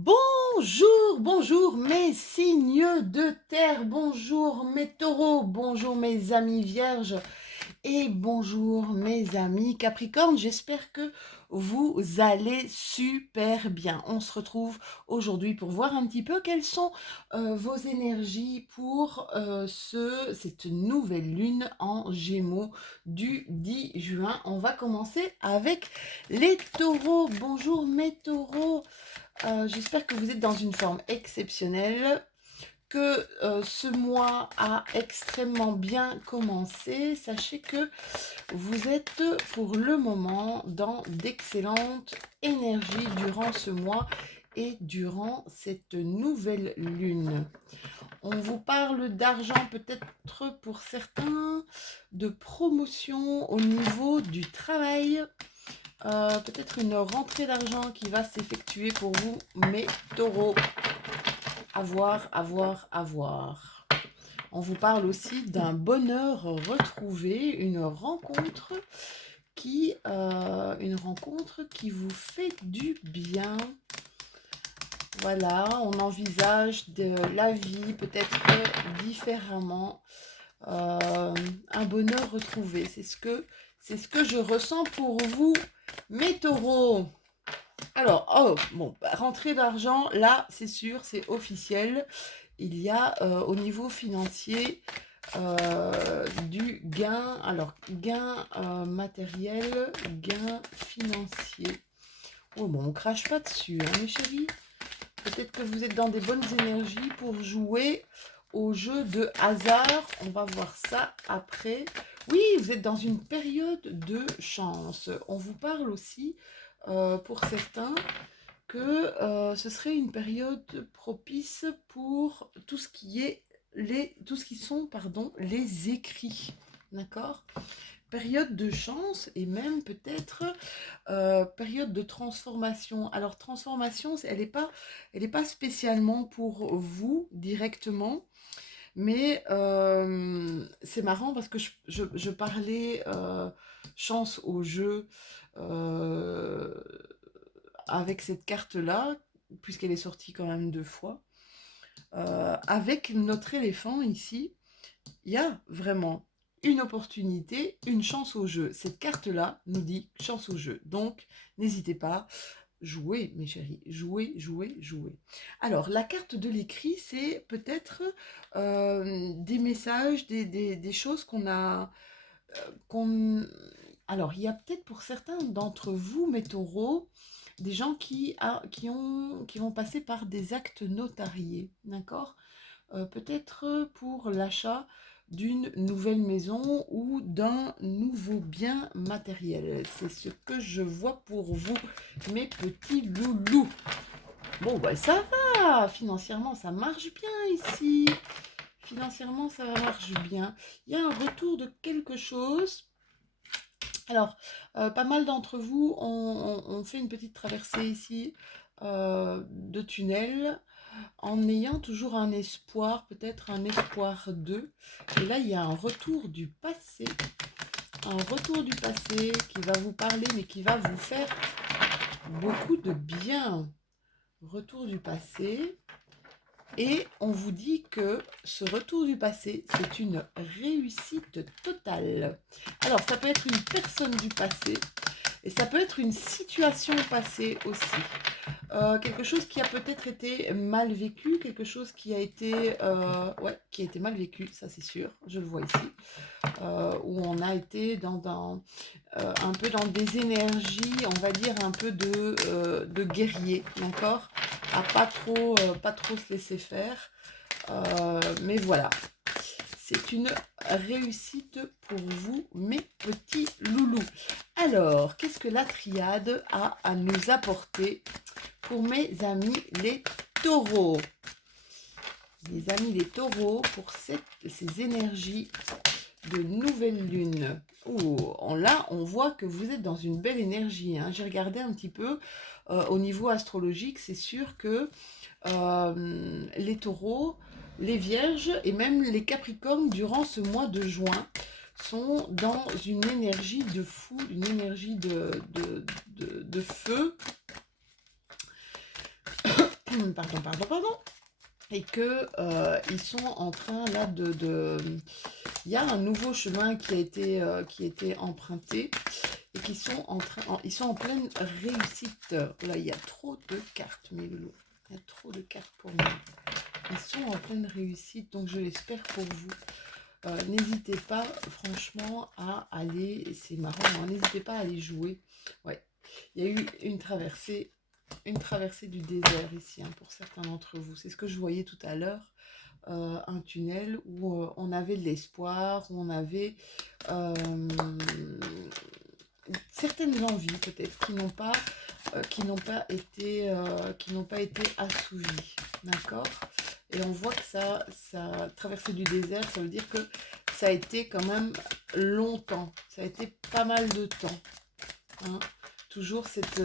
Bonjour, bonjour mes signes de terre, bonjour mes taureaux, bonjour mes amis vierges et bonjour mes amis capricornes. J'espère que vous allez super bien. On se retrouve aujourd'hui pour voir un petit peu quelles sont vos énergies pour cette nouvelle lune en Gémeaux du 10 juin. On va commencer avec les taureaux. Bonjour mes taureaux. J'espère que vous êtes dans une forme exceptionnelle, que ce mois a extrêmement bien commencé. Sachez que vous êtes pour le moment dans d'excellentes énergies durant ce mois et durant cette nouvelle lune. On vous parle d'argent peut-être pour certains, de promotion au niveau du travail. Peut-être une rentrée d'argent qui va s'effectuer pour vous, mes taureaux. À voir, à voir, à voir. On vous parle aussi d'un bonheur retrouvé, une rencontre qui vous fait du bien. Voilà, on envisage de la vie peut-être différemment. Un bonheur retrouvé, c'est ce que je ressens pour vous, mes taureaux. Alors, rentrée d'argent, là, c'est sûr, c'est officiel. Il y a au niveau financier du gain, alors gain matériel, gain financier. Oh bon, on crache pas dessus, hein, mes chéris. Peut-être que vous êtes dans des bonnes énergies pour jouer au jeu de hasard. On va voir ça après. Oui, vous êtes dans une période de chance. On vous parle aussi, pour certains, que ce serait une période propice pour tout ce qui sont, les écrits. D'accord? Période de chance et même peut-être période de transformation. Alors transformation, elle est pas spécialement pour vous directement, mais c'est marrant parce que je parlais chance au jeu euh, avec cette carte-là, puisqu'elle est sortie quand même 2 fois. Avec notre éléphant ici, il y a vraiment une opportunité, une chance au jeu. Cette carte-là nous dit chance au jeu. Donc, n'hésitez pas, jouez, mes chéris, jouez, jouez, jouez. Alors, la carte de l'écrit, c'est peut-être des messages, des choses qu'on a... qu'on... Alors, il y a peut-être pour certains d'entre vous, mes taureaux, des gens qui vont passer par des actes notariés, d'accord? Peut-être pour l'achat d'une nouvelle maison ou d'un nouveau bien matériel. C'est ce que je vois pour vous, mes petits loulous. Bon, bah ça va, financièrement, ça marche bien ici. Financièrement, ça marche bien. Il y a un retour de quelque chose. Alors, pas mal d'entre vous ont fait une petite traversée ici de tunnel en ayant toujours un espoir, peut-être un espoir d'eux. Et là, il y a un retour du passé qui va vous parler, mais qui va vous faire beaucoup de bien. Retour du passé. Et on vous dit que ce retour du passé, c'est une réussite totale. Alors, ça peut être une personne du passé et ça peut être une situation passée aussi. Quelque chose qui a peut-être été mal vécu, quelque chose qui a été mal vécu, ça c'est sûr, je le vois ici, où on a été un peu dans des énergies, on va dire un peu de guerrier, d'accord, à pas trop se laisser faire, mais voilà, c'est une réussite pour vous, mes petits loulous. Alors, qu'est-ce que la triade a à nous apporter pour mes amis les taureaux? Mes amis les taureaux, pour ces énergies de nouvelle lune. Là, on voit que vous êtes dans une belle énergie, hein. J'ai regardé un petit peu au niveau astrologique, c'est sûr que les taureaux, les vierges et même les capricornes durant ce mois de juin sont dans une énergie de fou, une énergie de feu. pardon. Et que ils sont en train là il y a un nouveau chemin qui a été emprunté et ils sont en pleine réussite. Là, il y a trop de cartes, mes loulous. Il y a trop de cartes pour moi. Ils sont en pleine réussite, donc je l'espère pour vous. N'hésitez pas, franchement, à aller. C'est marrant, hein, n'hésitez pas à aller jouer. Ouais, il y a eu une traversée du désert ici, hein, pour certains d'entre vous. C'est ce que je voyais tout à l'heure. Un tunnel où on avait de l'espoir, où on avait certaines envies peut-être qui n'ont pas été assouvies, d'accord. Et on voit que ça traversée du désert, ça veut dire que ça a été quand même longtemps, ça a été pas mal de temps, hein. Toujours cet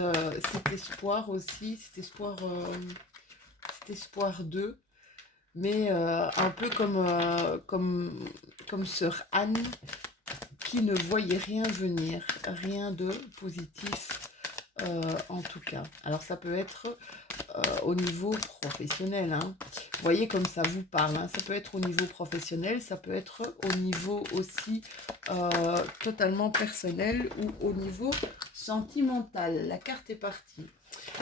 espoir aussi, cet espoir d'eux, mais un peu comme sœur Anne, qui ne voyait rien venir, rien de positif en tout cas. Alors ça peut être au niveau professionnel, hein. Vous voyez comme ça vous parle, hein. Ça peut être au niveau professionnel, ça peut être au niveau aussi totalement personnel ou au niveau sentimental. La carte est partie.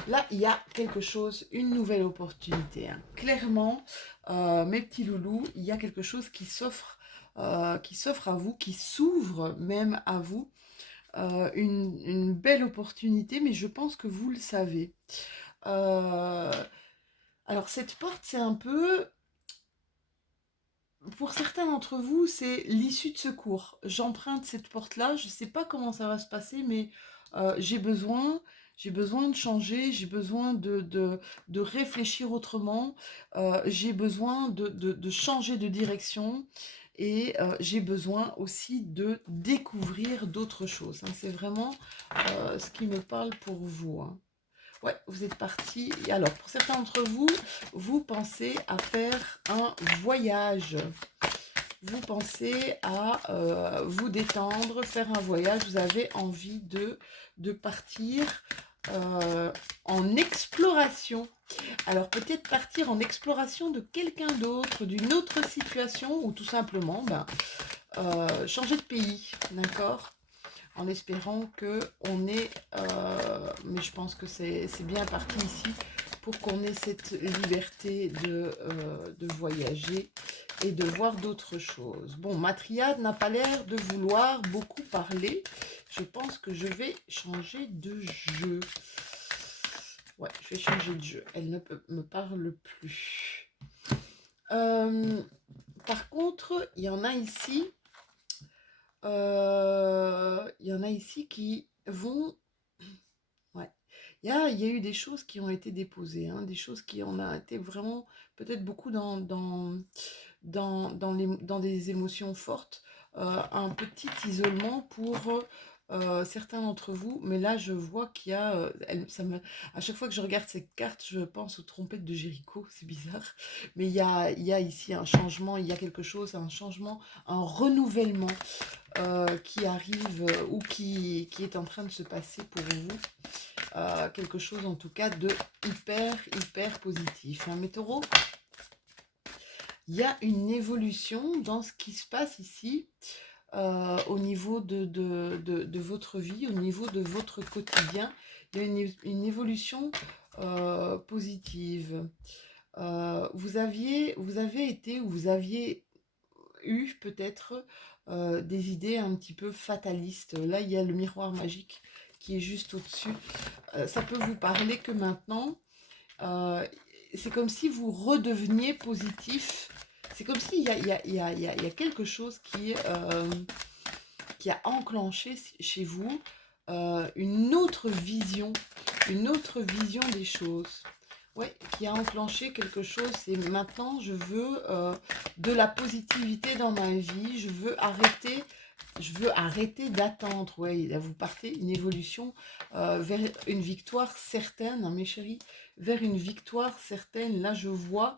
Là, il y a quelque chose, une nouvelle opportunité, hein. Clairement, mes petits loulous, il y a quelque chose qui s'offre à vous, qui s'ouvre même à vous. Une belle opportunité, mais je pense que vous le savez. Alors, cette porte, c'est un peu... Pour certains d'entre vous, c'est l'issue de secours. J'emprunte cette porte-là, je ne sais pas comment ça va se passer, mais j'ai besoin de changer, j'ai besoin de réfléchir autrement, j'ai besoin de changer de direction et j'ai besoin aussi de découvrir d'autres choses, hein. C'est vraiment ce qui me parle pour vous, hein. Ouais, vous êtes parti. Et alors, pour certains d'entre vous, vous pensez à faire un voyage. Vous pensez à vous détendre, faire un voyage. Vous avez envie de partir en exploration. Alors, peut-être partir en exploration de quelqu'un d'autre, d'une autre situation, ou tout simplement changer de pays, d'accord ? En espérant que on ait, mais je pense que c'est bien parti ici, pour qu'on ait cette liberté de voyager et de voir d'autres choses. Bon, ma triade n'a pas l'air de vouloir beaucoup parler. Je pense que je vais changer de jeu. Ouais, je vais changer de jeu. Elle ne me parle plus. Par contre, il y en a ici... il y en a ici qui vont... Ouais. Il y a eu des choses qui ont été déposées, hein, des choses qui ont été vraiment, peut-être beaucoup dans des émotions fortes, un petit isolement pour certains d'entre vous, mais là je vois qu'il y a, à chaque fois que je regarde ces cartes, je pense aux trompettes de Jéricho, c'est bizarre, mais il y a ici un changement, il y a quelque chose, un changement, un renouvellement qui arrive ou qui est en train de se passer pour vous. Quelque chose en tout cas de hyper positif, hein, mes taureaux. Il y a une évolution dans ce qui se passe ici au niveau de votre vie, au niveau de votre quotidien. Il y a une évolution positive. Vous avez été, ou vous aviez eu peut-être des idées un petit peu fatalistes. Là, il y a le miroir magique qui est juste au-dessus. Ça peut vous parler que maintenant, c'est comme si vous redeveniez positif. C'est comme s'il y a quelque chose qui a enclenché chez vous une autre vision des choses. Ouais, qui a enclenché quelque chose. C'est maintenant, je veux de la positivité dans ma vie. Je veux arrêter d'attendre. Ouais, là, vous partez une évolution vers une victoire certaine, hein, mes chéris, vers une victoire certaine. Là, je vois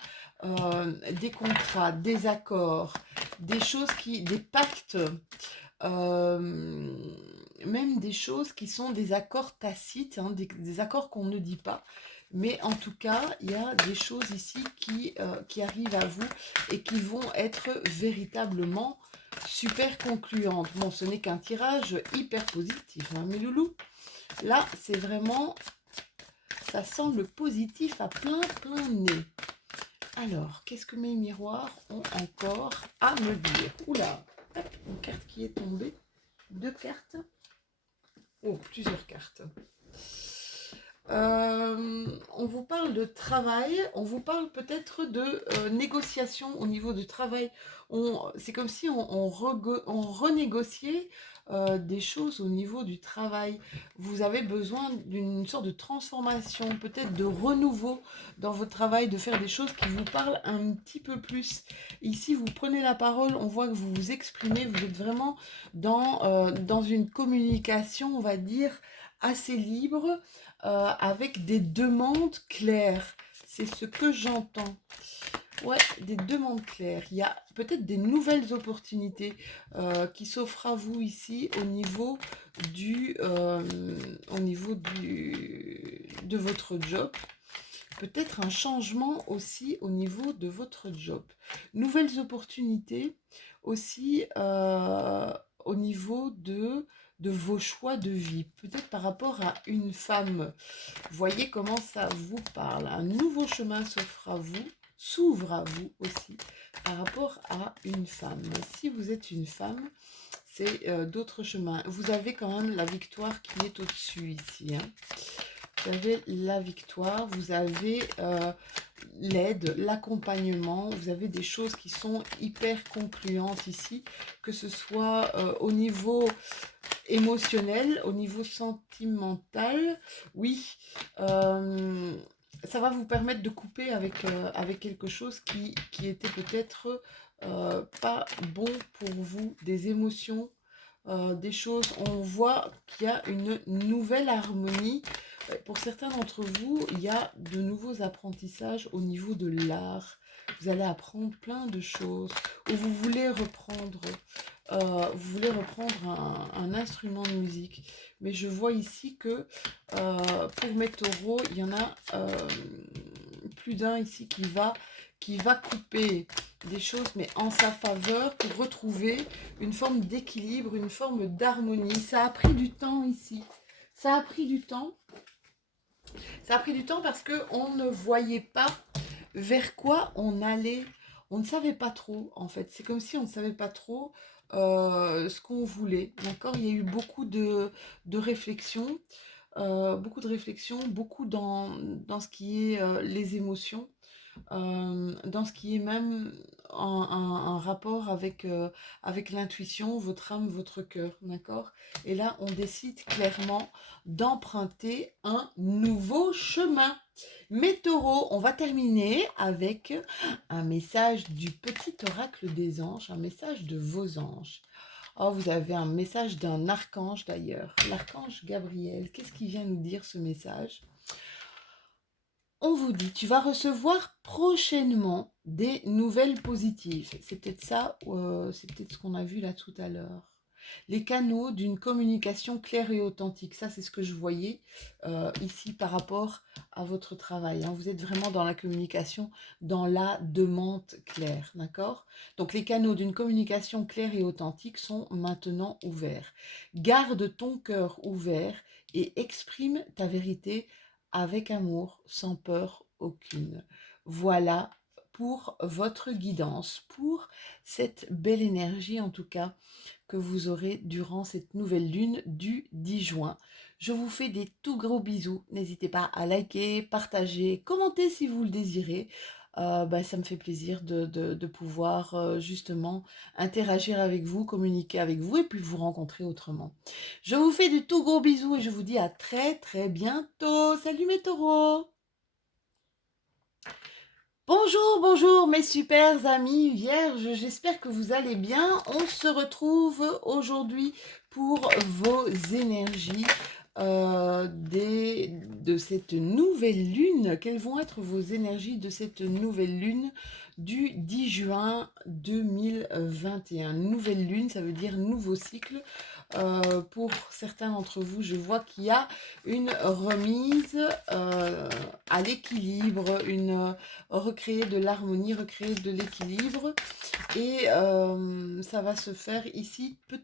des contrats, des accords, des choses des pactes, même des choses qui sont des accords tacites, hein, des accords qu'on ne dit pas. Mais en tout cas, il y a des choses ici qui arrivent à vous et qui vont être véritablement super concluantes. Bon, ce n'est qu'un tirage hyper positif, hein, mes loulous. Là, c'est vraiment, ça semble positif à plein nez. Alors, qu'est-ce que mes miroirs ont encore à me dire? Oula, hop, une carte qui est tombée. 2 cartes. Oh, plusieurs cartes. On vous parle de travail, on vous parle peut-être de négociation au niveau du travail. C'est comme si on renégociait des choses au niveau du travail. Vous avez besoin d'une sorte de transformation, peut-être de renouveau dans votre travail, de faire des choses qui vous parlent un petit peu plus. Ici, vous prenez la parole, on voit que vous vous exprimez, vous êtes vraiment dans une communication, on va dire, assez libre, avec des demandes claires. C'est ce que j'entends. Ouais, des demandes claires. Il y a peut-être des nouvelles opportunités qui s'offrent à vous ici au niveau de votre job. Peut-être un changement aussi au niveau de votre job. Nouvelles opportunités aussi au niveau de vos choix de vie. Peut-être par rapport à une femme. Voyez comment ça vous parle. Un nouveau chemin s'ouvre à vous aussi par rapport à une femme. Si vous êtes une femme, c'est d'autres chemins. Vous avez quand même la victoire qui est au-dessus ici, hein. Vous avez la victoire, vous avez l'aide, l'accompagnement, vous avez des choses qui sont hyper concluantes ici, que ce soit au niveau émotionnel, au niveau sentimental, oui, ça va vous permettre de couper avec quelque chose qui était peut-être pas bon pour vous, des émotions, des choses, on voit qu'il y a une nouvelle harmonie. Pour certains d'entre vous, il y a de nouveaux apprentissages au niveau de l'art. Vous allez apprendre plein de choses. Ou vous voulez reprendre un instrument de musique. Mais je vois ici que pour mes taureaux, il y en a plus d'un ici qui va couper des choses, mais en sa faveur, pour retrouver une forme d'équilibre, une forme d'harmonie. Ça a pris du temps ici. Ça a pris du temps. Ça a pris du temps parce qu'on ne voyait pas vers quoi on allait. On ne savait pas trop, en fait. C'est comme si on ne savait pas trop ce qu'on voulait. D'accord? Il y a eu beaucoup de réflexions. Beaucoup dans ce qui est les émotions. Dans ce qui est même un rapport avec l'intuition, votre âme, votre cœur, d'accord? Et là, on décide clairement d'emprunter un nouveau chemin. Mes taureaux, on va terminer avec un message du petit oracle des anges, un message de vos anges. Oh, vous avez un message d'un archange d'ailleurs, l'archange Gabriel. Qu'est-ce qu'il vient nous dire ce message? On vous dit, tu vas recevoir prochainement des nouvelles positives. C'est peut-être ça, c'est peut-être ce qu'on a vu là tout à l'heure. Les canaux d'une communication claire et authentique. Ça, c'est ce que je voyais ici par rapport à votre travail, hein. Vous êtes vraiment dans la communication, dans la demande claire, d'accord? Donc, les canaux d'une communication claire et authentique sont maintenant ouverts. Garde ton cœur ouvert et exprime ta vérité avec amour, sans peur aucune. Voilà pour votre guidance, pour cette belle énergie en tout cas que vous aurez durant cette nouvelle lune du 10 juin. Je vous fais des tout gros bisous. N'hésitez pas à liker, partager, commenter si vous le désirez. Ça me fait plaisir de pouvoir justement interagir avec vous, communiquer avec vous et puis vous rencontrer autrement. Je vous fais de tout gros bisous et je vous dis à très bientôt. Salut mes taureaux! Bonjour mes super amis vierges, j'espère que vous allez bien. On se retrouve aujourd'hui pour vos énergies de cette nouvelle lune. Quelles vont être vos énergies de cette nouvelle lune du 10 juin 2021? Nouvelle lune, ça veut dire nouveau cycle. Pour certains d'entre vous, je vois qu'il y a une remise à l'équilibre, recréer de l'harmonie, recréer de l'équilibre. Et ça va se faire ici tout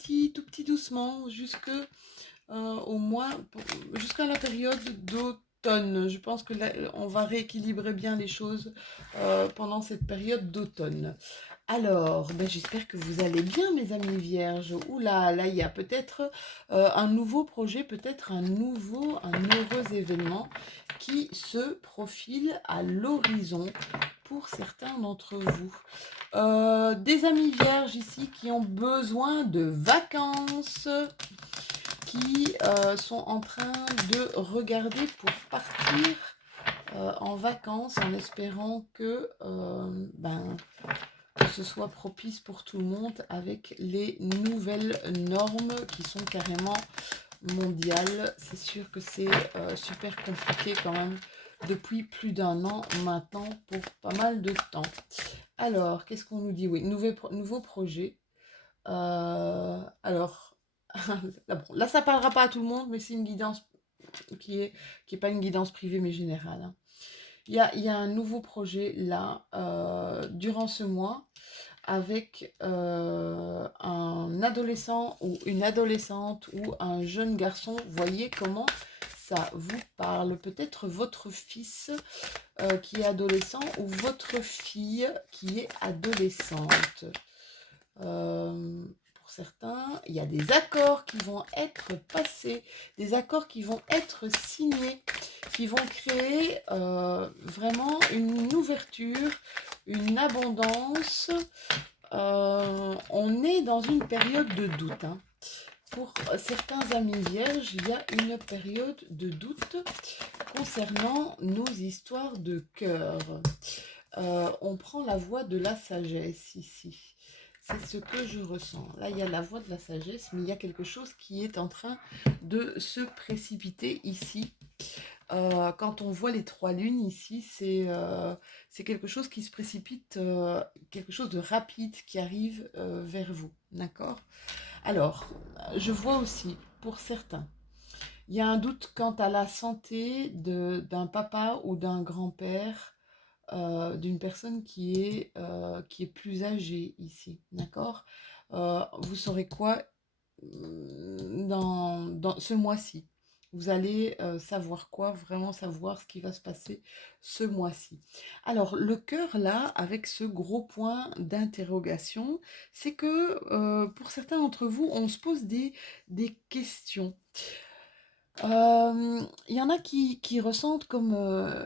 petit doucement au mois, jusqu'à la période d'automne. Je pense que là, on va rééquilibrer bien les choses pendant cette période d'automne. Alors, ben, j'espère que vous allez bien, mes amis vierges. Oula, là, il y a peut-être un nouveau projet, peut-être un heureux événement qui se profile à l'horizon pour certains d'entre vous. Des amis vierges ici qui ont besoin de vacances, qui sont en train de regarder pour partir en vacances en espérant que ce soit propice pour tout le monde avec les nouvelles normes qui sont carrément mondiales. C'est sûr que c'est super compliqué quand même depuis plus d'1 an maintenant pour pas mal de temps. Alors, qu'est-ce qu'on nous dit? Oui, nouveau projet. Alors, là, ça parlera pas à tout le monde, mais c'est une guidance qui est pas une guidance privée, mais générale. Hein. Il y a un nouveau projet là, durant ce mois, avec un adolescent ou une adolescente ou un jeune garçon. Voyez comment ça vous parle. Peut-être votre fils qui est adolescent ou votre fille qui est adolescente. Pour certains, il y a des accords qui vont être passés, des accords qui vont être signés, qui vont créer vraiment une ouverture, une abondance. On est dans une période de doute. Hein. Pour certains amis vierges, il y a une période de doute concernant nos histoires de cœur. On prend la voie de la sagesse ici. C'est ce que je ressens. Là, il y a la voie de la sagesse, mais il y a quelque chose qui est en train de se précipiter ici. Quand on voit les 3 lunes ici, c'est quelque chose qui se précipite, quelque chose de rapide qui arrive vers vous. D'accord? Alors, je vois aussi, pour certains, il y a un doute quant à la santé d'un papa ou d'un grand-père, d'une personne qui est plus âgée ici, d'accord? Vous saurez quoi dans ce mois-ci? Vous allez savoir quoi, vraiment savoir ce qui va se passer ce mois-ci. Alors, le cœur là, avec ce gros point d'interrogation, c'est que pour certains d'entre vous, on se pose des questions. Il y en a qui ressentent comme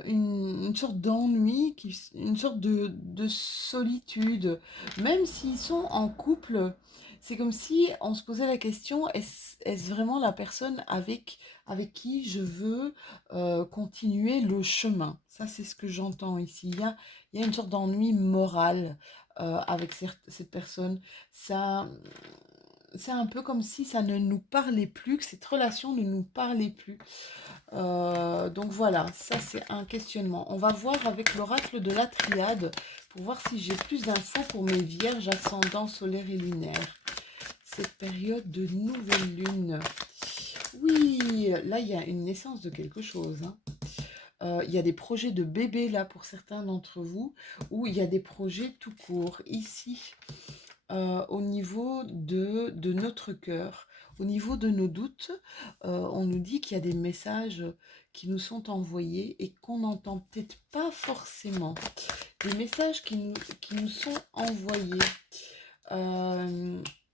une sorte d'ennui, une sorte de solitude. Même s'ils sont en couple, c'est comme si on se posait la question, est-ce vraiment la personne avec qui je veux continuer le chemin? Ça, c'est ce que j'entends ici. Il y a une sorte d'ennui moral avec cette personne. Ça, c'est un peu comme si ça ne nous parlait plus, que cette relation ne nous parlait plus. Donc voilà, ça c'est un questionnement. On va voir avec l'oracle de la triade pour voir si j'ai plus d'infos pour mes vierges ascendants solaires et lunaires. Cette période de nouvelle lune. Oui, là il y a une naissance de quelque chose. Hein. Il y a des projets de bébé là pour certains d'entre vous, ou il y a des projets tout court. Ici, au niveau de notre cœur, au niveau de nos doutes, on nous dit qu'il y a des messages qui nous sont envoyés et qu'on n'entend peut-être pas forcément. Des messages qui nous sont envoyés.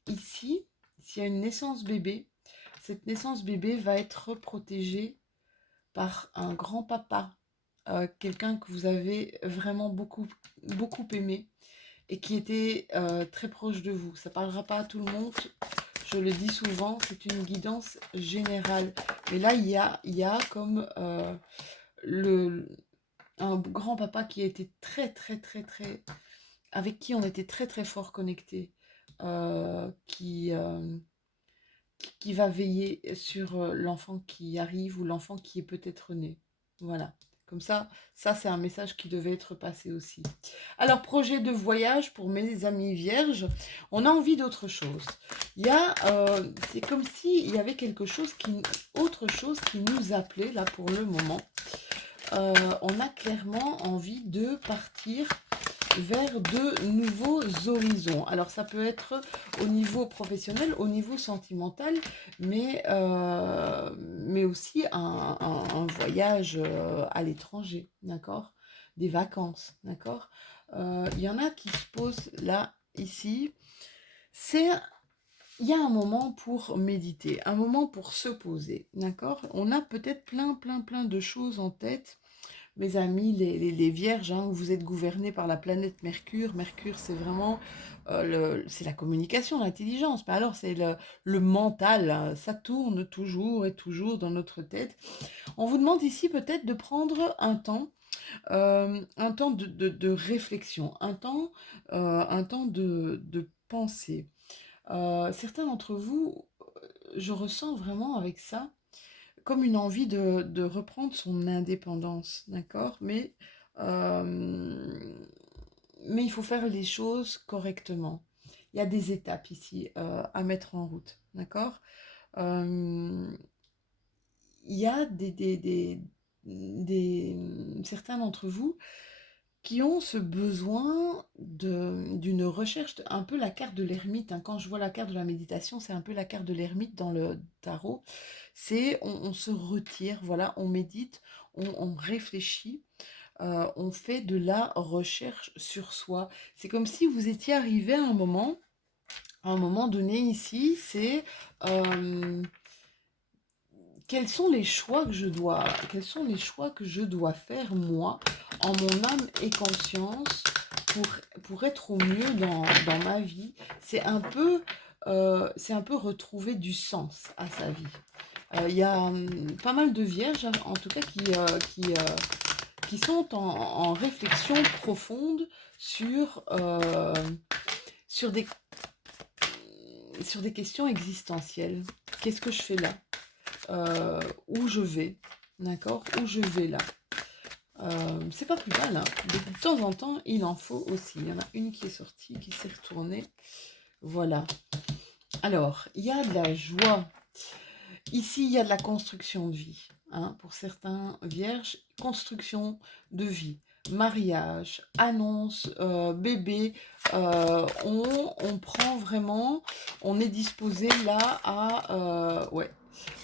Ici, s'il y a une naissance bébé, cette naissance bébé va être protégée par un grand-papa, quelqu'un que vous avez vraiment beaucoup, beaucoup aimé et qui était très proche de vous. Ça ne parlera pas à tout le monde, je le dis souvent, c'est une guidance générale. Mais là, il y a comme un grand-papa qui a été très, très, très, très... avec qui on était très, très fort connectés, qui va veiller sur l'enfant qui arrive ou l'enfant qui est peut-être né. Voilà. Comme ça c'est un message qui devait être passé aussi. Alors, projet de voyage pour mes amis vierges, on a envie d'autre chose. C'est comme s'il y avait autre chose qui nous appelait là pour le moment. On a clairement envie de partir vers de nouveaux horizons. Alors ça peut être au niveau professionnel, au niveau sentimental, mais aussi un voyage à l'étranger, d'accord? Des vacances, d'accord? Il y en a qui se posent là, ici. Il y a un moment pour méditer, un moment pour se poser, d'accord? On a peut-être plein de choses en tête. Mes amis, les vierges, hein, vous êtes gouvernés par la planète Mercure. Mercure, c'est vraiment c'est la communication, l'intelligence. Mais alors, c'est le mental, hein. Ça tourne toujours et toujours dans notre tête. On vous demande ici peut-être de prendre un temps de réflexion, un temps de pensée. Certains d'entre vous, je ressens vraiment avec ça, comme une envie de reprendre son indépendance, d'accord? Mais il faut faire les choses correctement. Il y a des étapes ici à mettre en route, d'accord? Euh, il y a certains d'entre vous qui ont ce besoin d'une recherche, un peu la carte de l'ermite, hein. Quand je vois la carte de la méditation, c'est un peu la carte de l'ermite dans le tarot. On se retire, voilà, on médite, on réfléchit, on fait de la recherche sur soi. C'est comme si vous étiez arrivé à un moment donné ici, c'est quels sont les choix que je dois faire moi en mon âme et conscience pour être au mieux dans ma vie. C'est un peu retrouver du sens à sa vie. Il y a pas mal de vierges, hein, en tout cas, qui sont en réflexion profonde sur des, sur des questions existentielles. Qu'est-ce que je fais là? Où je vais, d'accord? Où je vais là. C'est pas plus mal, hein. De temps en temps, il en faut aussi. Il y en a une qui est sortie, qui s'est retournée. Voilà. Alors, il y a de la joie. Ici, il y a de la construction de vie, hein, pour certains vierges. Construction de vie, mariage, annonce, bébé. On prend vraiment, on est disposé là à... ouais,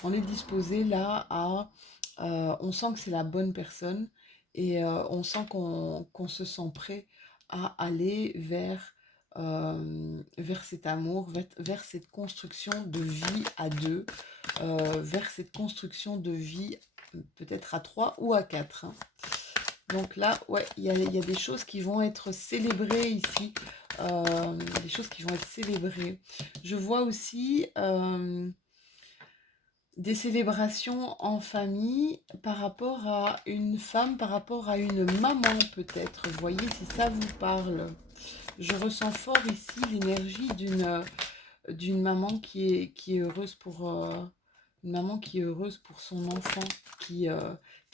on est disposé là à... on sent que c'est la bonne personne et on sent qu'on se sent prêt à aller vers cet amour, vers cette construction de vie à deux, vers cette construction de vie peut-être à 3 ou à 4, hein. Donc là, ouais, il y a des choses qui vont être célébrées ici, des choses qui vont être célébrées. Je vois aussi des célébrations en famille par rapport à une femme, par rapport à une maman peut-être. Vous voyez si ça vous parle. Je ressens fort ici l'énergie d'une maman qui est heureuse pour une maman qui est heureuse pour son enfant, qui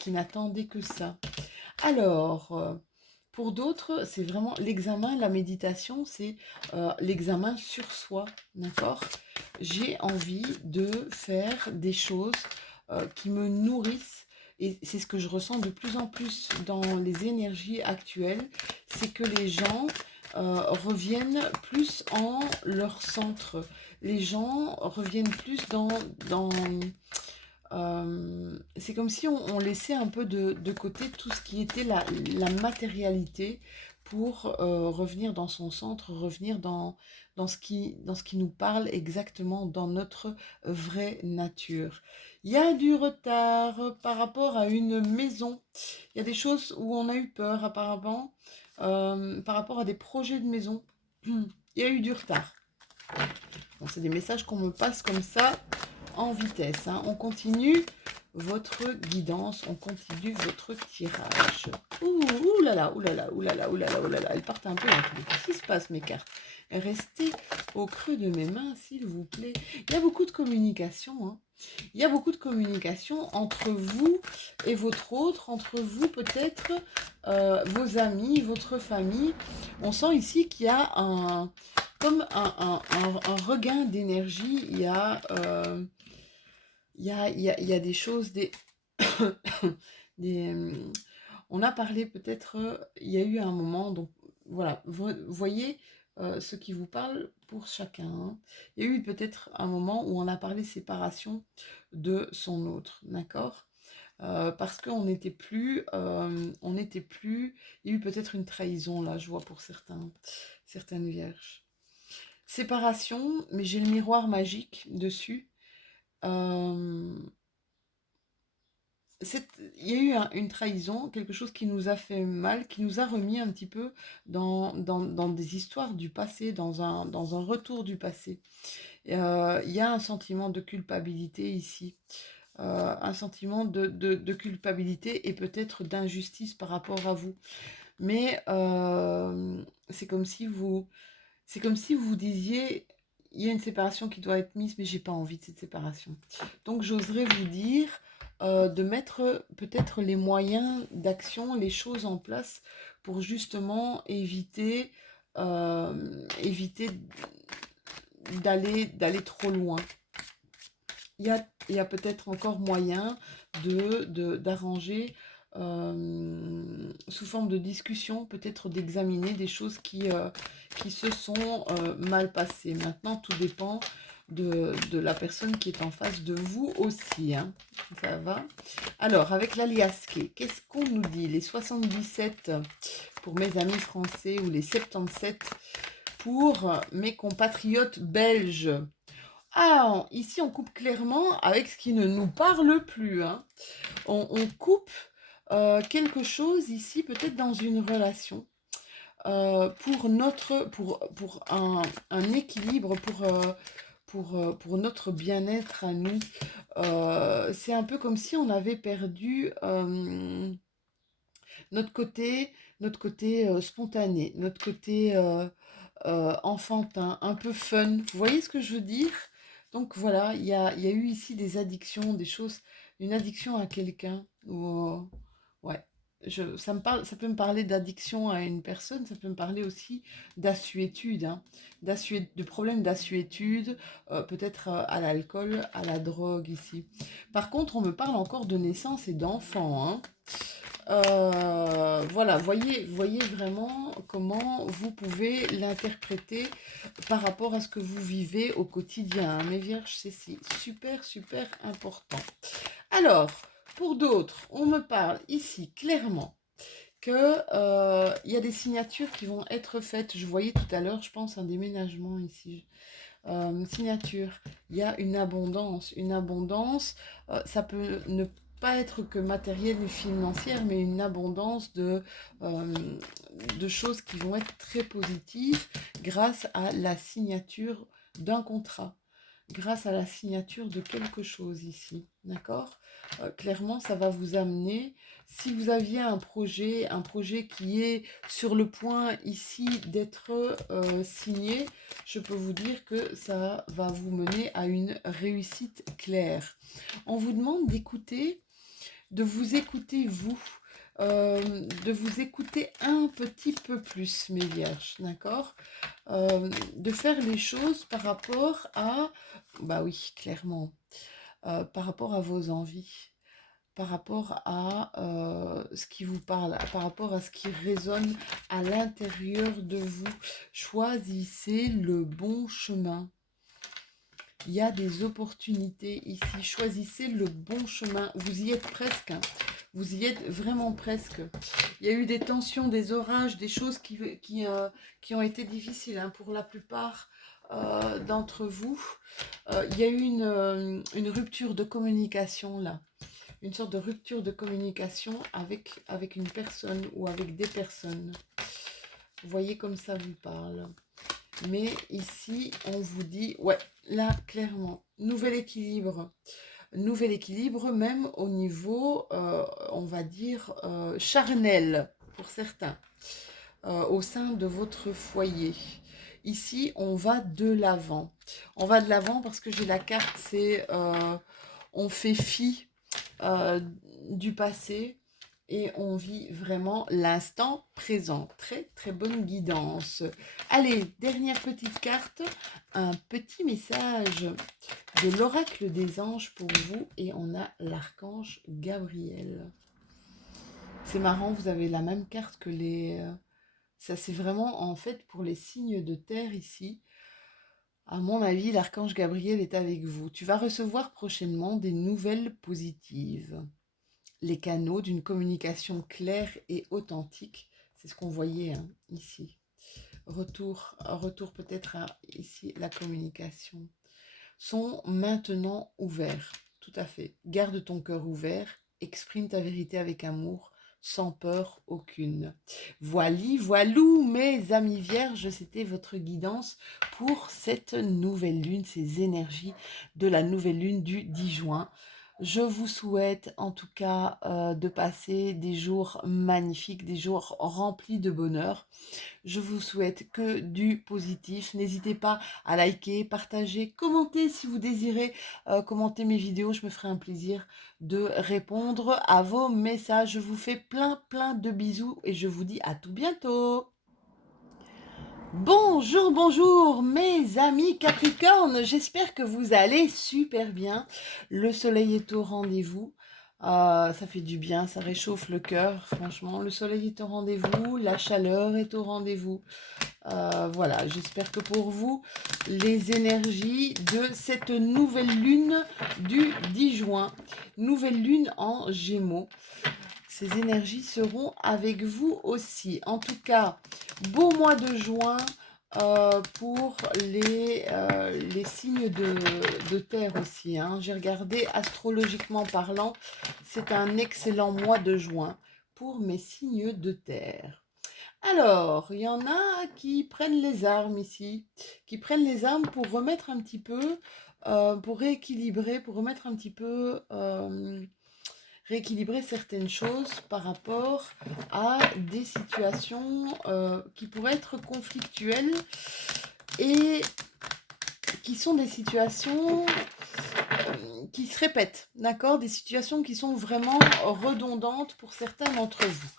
n'attendait que ça. Alors, pour d'autres, c'est vraiment l'examen, la méditation, c'est l'examen sur soi, d'accord? J'ai envie de faire des choses qui me nourrissent. Et c'est ce que je ressens de plus en plus dans les énergies actuelles, c'est que les gens reviennent plus en leur centre. Les gens reviennent plus c'est comme si on laissait un peu de côté tout ce qui était la matérialité pour revenir dans son centre, revenir dans ce qui nous parle exactement, dans notre vraie nature. Il y a du retard par rapport à une maison. Il y a des choses où on a eu peur apparemment, par rapport à des projets de maison. Il y a eu du retard. Bon, c'est des messages qu'on me passe comme ça, en vitesse, hein. On continue votre guidance, on continue votre tirage. Ouh là, ouh là là, ouh là là, ouh là là, ouh là là. Elles partent un peu dans tous les... Qu'est-ce qui se passe, mes cartes? Restez au creux de mes mains, s'il vous plaît. Il y a beaucoup de communication, hein. Il y a beaucoup de communication entre vous et votre autre, entre vous peut-être, vos amis, votre famille. On sent ici qu'il y a comme un regain d'énergie. Il y a des choses, des, on a parlé peut-être, il y a eu un moment, donc voilà, vous voyez ce qui vous parle pour chacun, hein. Il y a eu peut-être un moment où on a parlé séparation de son autre, d'accord? Parce qu'on n'était plus, il y a eu peut-être une trahison là, je vois pour certaines vierges. Séparation, mais j'ai le miroir magique dessus. Euh, il y a eu une trahison, quelque chose qui nous a fait mal, qui nous a remis un petit peu dans des histoires du passé, dans un retour du passé. Il y a un sentiment de culpabilité ici, un sentiment de culpabilité et peut-être d'injustice par rapport à vous. Mais c'est comme si vous disiez, il y a une séparation qui doit être mise, mais j'ai pas envie de cette séparation. Donc j'oserais vous dire de mettre peut-être les moyens d'action, les choses en place pour justement éviter d'aller trop loin. Il y a peut-être encore moyen d'arranger sous forme de discussion, peut-être d'examiner des choses qui se sont mal passées. Maintenant, tout dépend de la personne qui est en face de vous aussi, hein. Ça va? Alors, avec l'aliasqué, qu'est-ce qu'on nous dit? Les 77 pour mes amis français ou les 77 pour mes compatriotes belges. Ah, ici on coupe clairement avec ce qui ne nous parle plus, hein. On coupe quelque chose ici, peut-être dans une relation, pour un équilibre, pour notre bien-être à nous. C'est un peu comme si on avait perdu notre côté, spontané, notre côté enfantin, un peu fun. Vous voyez ce que je veux dire? Donc voilà, il y a eu ici des addictions, des choses, une addiction à quelqu'un. Ouais, ça peut me parler d'addiction à une personne, ça peut me parler aussi d'assuétude, hein, de problèmes d'assuétude, peut-être à l'alcool, à la drogue ici. Par contre, on me parle encore de naissance et d'enfants, hein. Voilà, voyez vraiment comment vous pouvez l'interpréter par rapport à ce que vous vivez au quotidien, hein. Mes vierges, c'est super, super important. Alors, pour d'autres, on me parle ici clairement que il y a des signatures qui vont être faites. Je voyais tout à l'heure, je pense, un déménagement ici. Signature, il y a une abondance. Ça peut ne pas être que matérielle ou financière, mais une abondance de choses qui vont être très positives grâce à la signature d'un contrat, grâce à la signature de quelque chose ici, d'accord? Clairement, ça va vous amener, si vous aviez un projet qui est sur le point ici d'être signé, je peux vous dire que ça va vous mener à une réussite claire. On vous demande de vous écouter vous, de vous écouter un petit peu plus, mes vierges, d'accord? De faire les choses par rapport à, bah oui, clairement, par rapport à vos envies, par rapport à ce qui vous parle, par rapport à ce qui résonne à l'intérieur de vous. Choisissez le bon chemin. Il y a des opportunités ici. Choisissez le bon chemin. Vous y êtes presque, hein. Vous y êtes vraiment presque. Il y a eu des tensions, des orages, des choses qui ont été difficiles, hein, pour la plupart d'entre vous. Il y a eu une rupture de communication là. Une sorte de rupture de communication avec une personne ou avec des personnes. Vous voyez comme ça vous parle. Mais ici, on vous dit, ouais, là, clairement, nouvel équilibre même au niveau, on va dire, charnel. pour certains, au sein de votre foyer. Ici, on va de l'avant. On va de l'avant parce que j'ai la carte, c'est on fait fi euh, du passé et on vit vraiment l'instant présent. Très très bonne guidance. Allez, dernière petite carte, un petit message de l'oracle des anges pour vous et on a l'archange Gabriel. C'est marrant, vous avez la même carte que les... ça c'est vraiment en fait pour les signes de terre ici. À mon avis, l'archange Gabriel est avec vous. Tu vas recevoir prochainement des nouvelles positives. Les canaux d'une communication claire et authentique. C'est ce qu'on voyait hein, ici. Retour peut-être à ici la communication. Sont maintenant ouverts. Tout à fait. Garde ton cœur ouvert. Exprime ta vérité avec amour, sans peur aucune. Voilou, mes amis vierges, c'était votre guidance pour cette nouvelle lune, ces énergies de la nouvelle lune du 10 juin. Je vous souhaite en tout cas de passer des jours magnifiques, des jours remplis de bonheur. Je vous souhaite que du positif. N'hésitez pas à liker, partager, commenter si vous désirez commenter mes vidéos. Je me ferai un plaisir de répondre à vos messages. Je vous fais plein de bisous et je vous dis à tout bientôt. Bonjour mes amis Capricorne, j'espère que vous allez super bien. Le soleil est au rendez-vous, ça fait du bien, ça réchauffe le cœur, franchement. Le soleil est au rendez-vous, la chaleur est au rendez-vous. Voilà, j'espère que pour vous, les énergies de cette nouvelle lune du 10 juin, nouvelle lune en Gémeaux, ces énergies seront avec vous aussi. En tout cas, beau mois de juin pour les signes de terre aussi. Hein. J'ai regardé astrologiquement parlant, c'est un excellent mois de juin pour mes signes de terre. Alors, il y en a qui prennent les armes ici, qui prennent les armes pour remettre un petit peu, pour rééquilibrer, pour remettre un petit peu... rééquilibrer certaines choses par rapport à des situations qui pourraient être conflictuelles et qui sont des situations qui se répètent, d'accord? Des situations qui sont vraiment redondantes pour certains d'entre vous.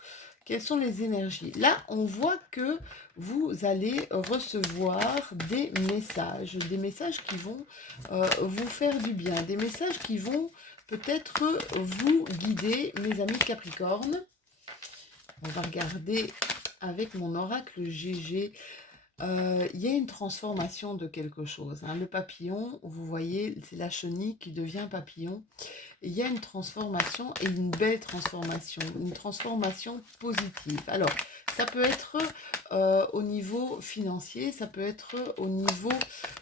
Quelles sont les énergies? Là, on voit que vous allez recevoir des messages qui vont vous faire du bien, des messages qui vont peut-être vous guider, mes amis Capricorne. On va regarder avec mon oracle GG. Il y a une transformation de quelque chose. Hein. Le papillon, vous voyez, c'est la chenille qui devient papillon. Il y a une transformation et une belle transformation, une transformation positive. Alors, ça peut être au niveau financier, ça peut être au niveau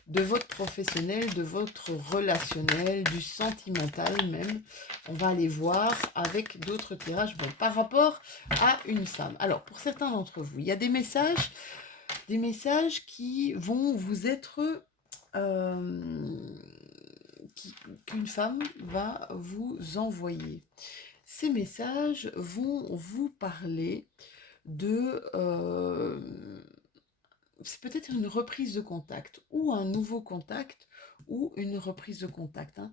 de votre professionnel, de votre relationnel, du sentimental même. On va aller voir avec d'autres tirages bon, par rapport à une femme. Alors, pour certains d'entre vous, il y a des messages qui vont vous être... qu'une femme va vous envoyer. Ces messages vont vous parler de... c'est peut-être une reprise de contact ou un nouveau contact ou une reprise de contact. Hein.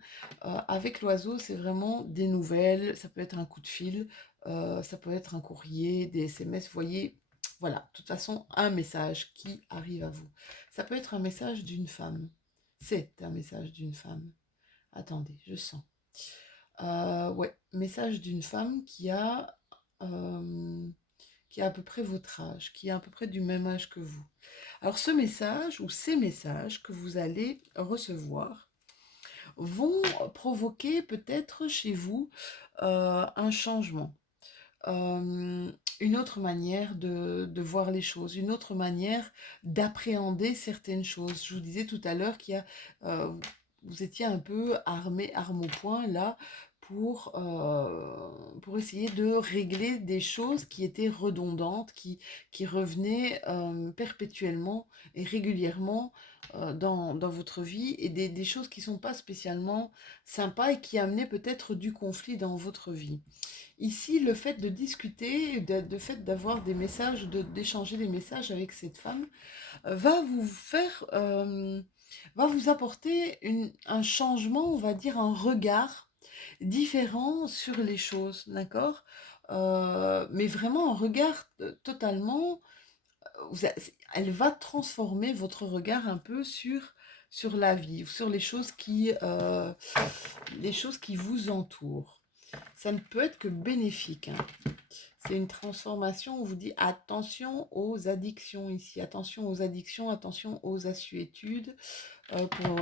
Avec l'oiseau, c'est vraiment des nouvelles, ça peut être un coup de fil, ça peut être un courrier, des SMS, vous voyez, voilà, de toute façon, un message qui arrive à vous. Ça peut être un message d'une femme, c'est un message d'une femme. Attendez, je sens. Ouais, message d'une femme qui a à peu près votre âge, qui a à peu près du même âge que vous. Alors ce message ou ces messages que vous allez recevoir vont provoquer peut-être chez vous un changement. Une autre manière de voir les choses, une autre manière d'appréhender certaines choses. Je vous disais tout à l'heure qu'il y a, vous étiez un peu arme au poing là pour essayer de régler des choses qui étaient redondantes, qui revenaient perpétuellement et régulièrement dans votre vie, et des choses qui ne sont pas spécialement sympas et qui amenaient peut-être du conflit dans votre vie. Ici, le fait de discuter, le fait d'avoir des messages, d'échanger des messages avec cette femme, va vous faire, va vous apporter un changement, on va dire un regard différent sur les choses, d'accord? Mais vraiment un regard totalement, elle va transformer votre regard un peu sur la vie, sur les choses qui vous entourent. Ça ne peut être que bénéfique, hein. C'est une transformation, on vous dit attention aux addictions ici, attention aux addictions, attention aux assuétudes, pour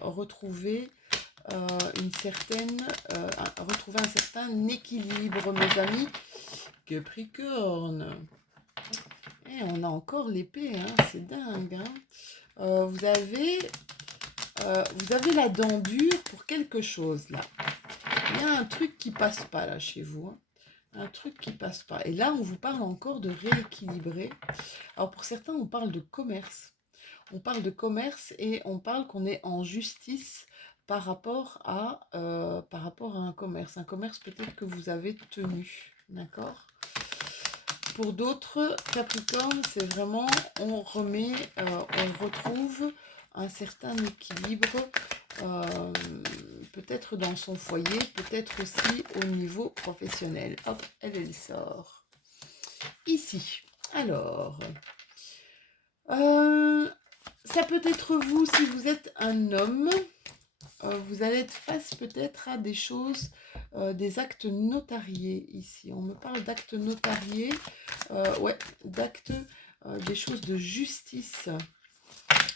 retrouver retrouver un certain équilibre, mes amis. Capricorne. Et on a encore l'épée, hein, c'est dingue, hein. Vous avez la dent dure pour quelque chose, là. Il y a un truc qui passe pas, là, chez vous, hein. Un truc qui passe pas. Et là, on vous parle encore de rééquilibrer. Alors, pour certains, on parle de commerce. On parle de commerce et on parle qu'on est en justice par rapport à un commerce. Un commerce peut-être que vous avez tenu. D'accord ? Pour d'autres, Capricorne, c'est vraiment, on retrouve un certain équilibre, peut-être dans son foyer, peut-être aussi au niveau professionnel. Hop, elle sort. Ici, alors, ça peut être vous si vous êtes un homme. Vous allez être face peut-être à des choses, des actes notariés ici. On me parle d'actes notariés, ouais, d'actes, des choses de justice.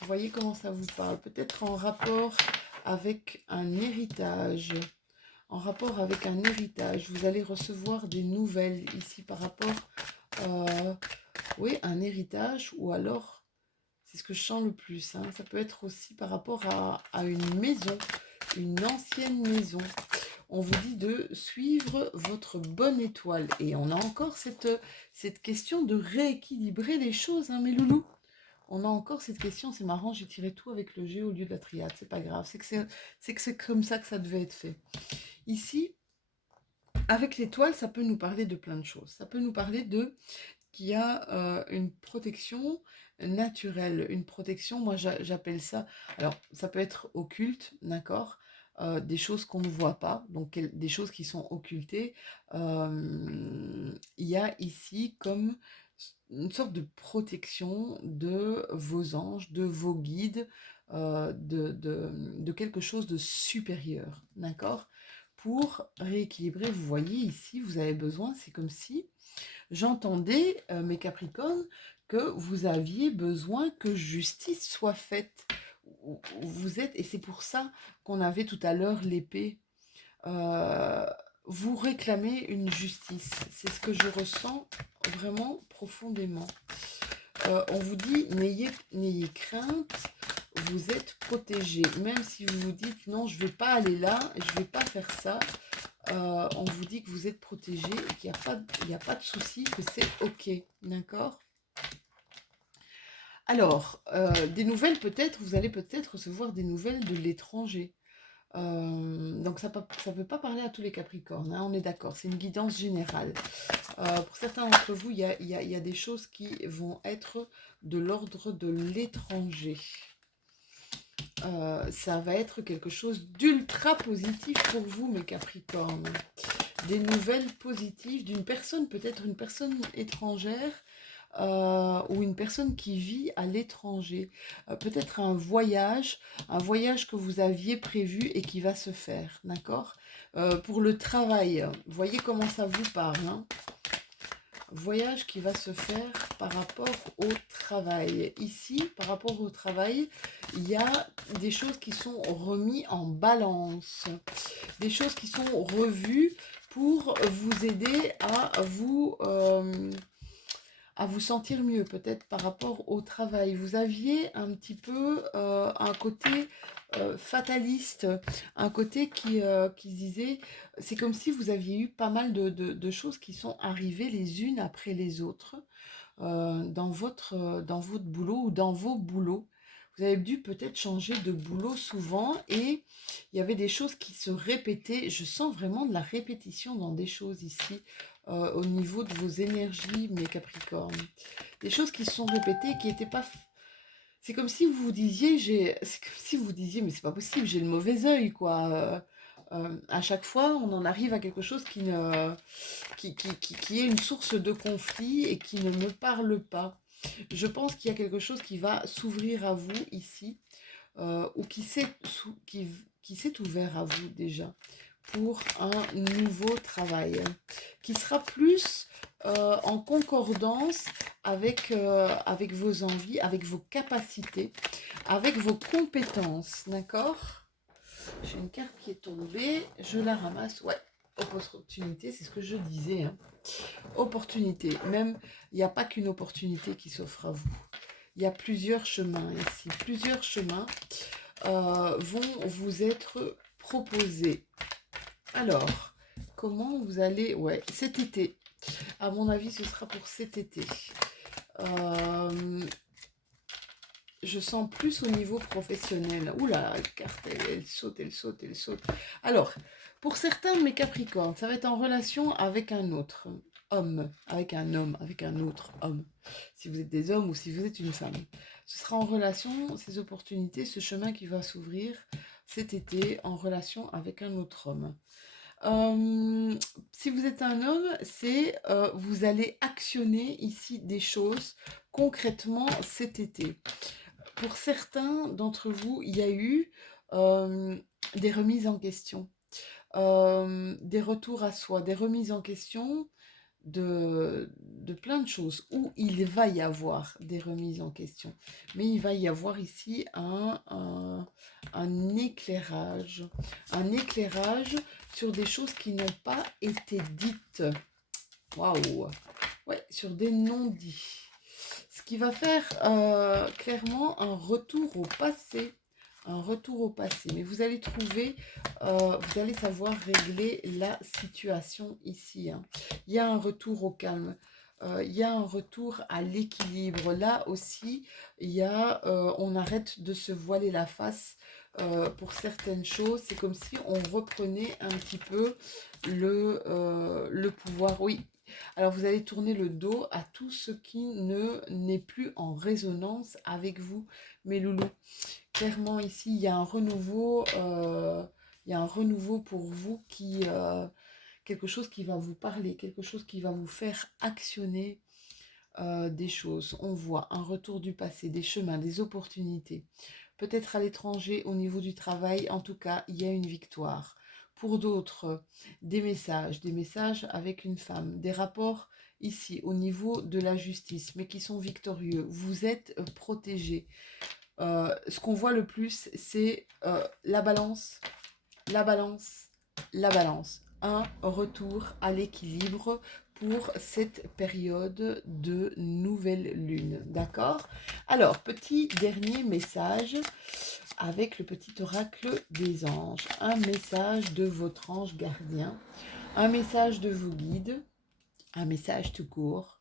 Vous voyez comment ça vous parle? Peut-être en rapport avec un héritage. En rapport avec un héritage, vous allez recevoir des nouvelles ici par rapport, oui, un héritage, ou alors, c'est ce que je sens le plus, hein, ça peut être aussi par rapport à une maison, une ancienne maison. On vous dit de suivre votre bonne étoile. Et on a encore cette question de rééquilibrer les choses, hein, mes loulous. On a encore cette question, c'est marrant, j'ai tiré tout avec le G au lieu de la triade, c'est pas grave, c'est que c'est comme ça que ça devait être fait. Ici, avec l'étoile, ça peut nous parler de plein de choses. Ça peut nous parler qu'il y a une protection naturelle, une protection, moi j'appelle ça, alors ça peut être occulte, d'accord, des choses qu'on ne voit pas, donc des choses qui sont occultées. Il y a ici comme une sorte de protection de vos anges, de vos guides, de quelque chose de supérieur, d'accord? Pour rééquilibrer, vous voyez ici, vous avez besoin, c'est comme si j'entendais, mes Capricornes, que vous aviez besoin que justice soit faite. Vous êtes, et c'est pour ça qu'on avait tout à l'heure l'épée, vous réclamez une justice. C'est ce que je ressens vraiment profondément. On vous dit, n'ayez crainte, vous êtes protégé. Même si vous vous dites, non, je ne vais pas aller là, je ne vais pas faire ça, on vous dit que vous êtes protégé et qu'il n'y a pas de souci, que c'est OK. D'accord ? Alors, des nouvelles peut-être, vous allez peut-être recevoir des nouvelles de l'étranger. Donc ça peut pas parler à tous les Capricornes, hein, on est d'accord, c'est une guidance générale. Pour certains d'entre vous, il y a des choses qui vont être de l'ordre de l'étranger. Ça va être quelque chose d'ultra positif pour vous, mes Capricornes. Des nouvelles positives d'une personne, peut-être une personne étrangère, ou une personne qui vit à l'étranger. Peut-être un voyage que vous aviez prévu et qui va se faire, d'accord ? Pour le travail, voyez comment ça vous parle, hein ? Voyage qui va se faire par rapport au travail. Ici, par rapport au travail, il y a des choses qui sont remises en balance, des choses qui sont revues pour vous aider à à vous sentir mieux, peut-être par rapport au travail. Vous aviez un petit peu un côté fataliste, un côté qui disait, c'est comme si vous aviez eu pas mal de choses qui sont arrivées les unes après les autres dans votre boulot ou dans vos boulots. Vous avez dû peut-être changer de boulot souvent et il y avait des choses qui se répétaient. Je sens vraiment de la répétition dans des choses ici au niveau de vos énergies, mes Capricornes. Des choses qui se sont répétées et qui n'étaient pas... C'est comme si vous vous disiez, c'est comme si vous vous disiez, mais c'est pas possible, j'ai le mauvais œil, quoi. À chaque fois, on en arrive à quelque chose qui est une source de conflit et qui ne me parle pas. Je pense qu'il y a quelque chose qui va s'ouvrir à vous ici, ou qui s'est ouvert à vous déjà, pour un nouveau travail, qui sera plus en concordance avec vos envies, avec vos capacités, avec vos compétences, d'accord? J'ai une carte qui est tombée, je la ramasse, ouais, opportunité, c'est ce que je disais, hein. Opportunité, même, il n'y a pas qu'une opportunité qui s'offre à vous. Il y a plusieurs chemins ici, plusieurs chemins vont vous être proposés. Alors, comment vous allez... Ouais, cet été. À mon avis, ce sera pour cet été. Je sens plus au niveau professionnel. Oula, la carte, elle saute, elle saute, elle saute. Alors, pour certains de mes Capricornes, ça va être en relation avec un autre homme, avec un homme, avec un autre homme. Si vous êtes des hommes ou si vous êtes une femme. Ce sera en relation, ces opportunités, ce chemin qui va s'ouvrir cet été en relation avec un autre homme. Si vous êtes un homme, c'est vous allez actionner ici des choses concrètement cet été. Pour certains d'entre vous, il y a eu des remises en question, des retours à soi, des remises en question de plein de choses, où il va y avoir des remises en question. Mais il va y avoir ici un éclairage sur des choses qui n'ont pas été dites. Waouh! Ouais, sur des non-dits. Ce qui va faire clairement un retour au passé. Un retour au passé. Mais vous allez trouver, vous allez savoir régler la situation ici, hein. Il y a un retour au calme. Il y a un retour à l'équilibre. Là aussi, il y a, on arrête de se voiler la face pour certaines choses. C'est comme si on reprenait un petit peu le pouvoir. Oui. Alors, vous allez tourner le dos à tout ce qui n'est plus en résonance avec vous, mes loulous. Clairement, ici, il y a un renouveau, pour vous quelque chose qui va vous parler, quelque chose qui va vous faire actionner des choses. On voit un retour du passé, des chemins, des opportunités. Peut-être à l'étranger, au niveau du travail, en tout cas, il y a une victoire. Pour d'autres, des messages avec une femme, des rapports ici au niveau de la justice, mais qui sont victorieux. Vous êtes protégés. Ce qu'on voit le plus, c'est la balance, la balance, la balance. Un retour à l'équilibre pour cette période de nouvelle lune. D'accord? Alors, petit dernier message avec le petit oracle des anges. Un message de votre ange gardien, un message de vos guides, un message tout court.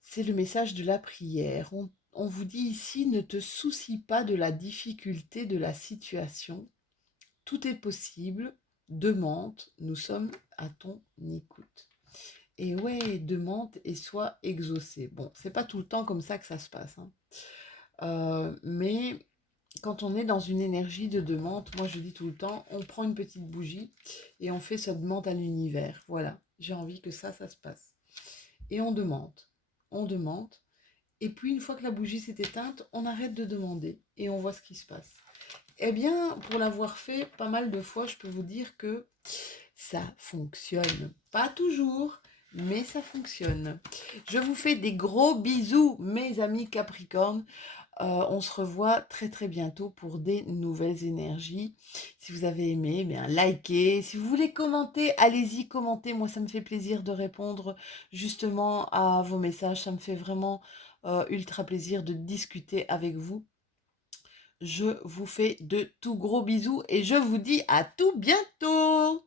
C'est le message de la prière. On vous dit ici, ne te soucie pas de la difficulté de la situation. Tout est possible. Demande, nous sommes à ton écoute. Et ouais, demande et sois exaucé. Bon, c'est pas tout le temps comme ça que ça se passe, hein. Mais quand on est dans une énergie de demande, moi je dis tout le temps, on prend une petite bougie et on fait sa demande à l'univers. Voilà, j'ai envie que ça se passe. Et on demande. Et puis une fois que la bougie s'est éteinte, on arrête de demander et on voit ce qui se passe. Eh bien, pour l'avoir fait pas mal de fois, je peux vous dire que ça fonctionne. Pas toujours, mais ça fonctionne. Je vous fais des gros bisous, mes amis Capricornes. On se revoit très très bientôt pour des nouvelles énergies. Si vous avez aimé, eh bien likez. Si vous voulez commenter, allez-y, commentez. Moi, ça me fait plaisir de répondre justement à vos messages. Ça me fait vraiment ultra plaisir de discuter avec vous. Je vous fais de tout gros bisous et je vous dis à tout bientôt.